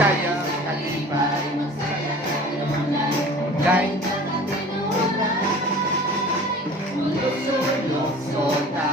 Masaya kalibay, kahit luso-luso na.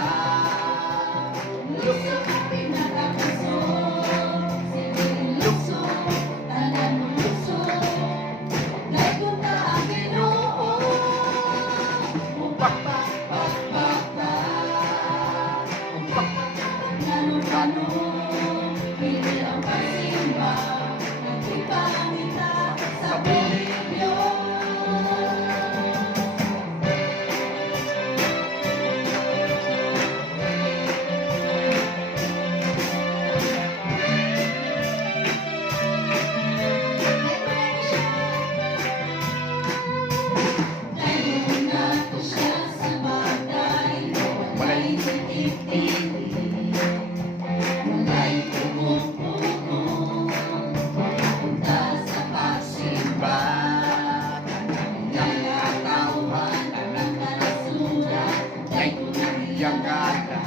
Yang ada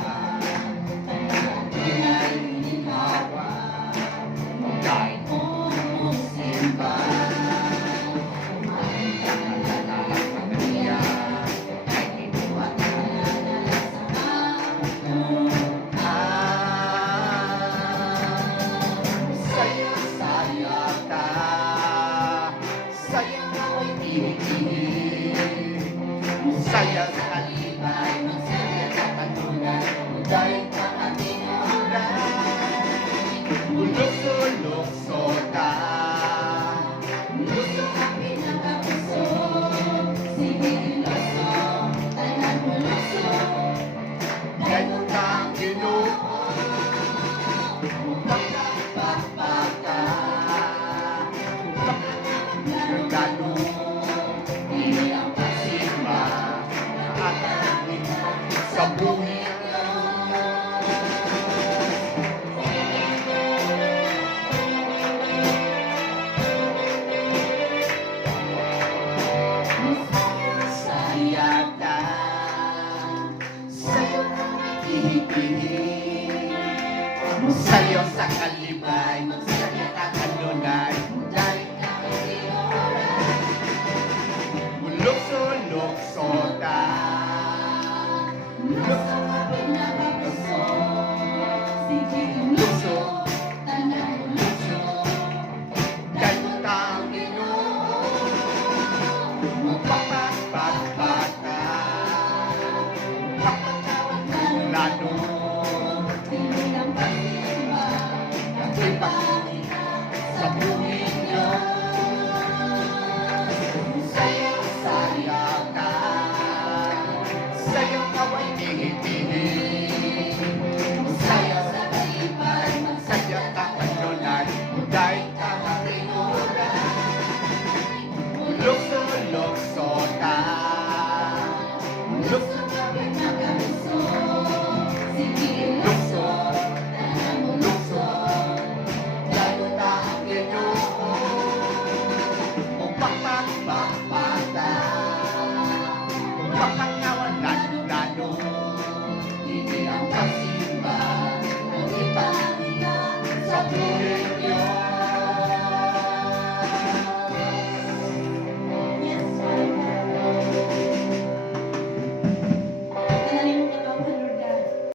tunay hawa kahit musimba ay nakalalang pagkaya ay kinuha saya-saya ka saya ay tinig-tinig saya sa kalibay dahil ka ating uray Luso-luso ka Luso ang pinakapuso Sige iluso Tanan mo luso Ganyan kang Ginoo Baka-baka Gano Hindi ang pasimba At sa buhay Sa'yo sa kalibay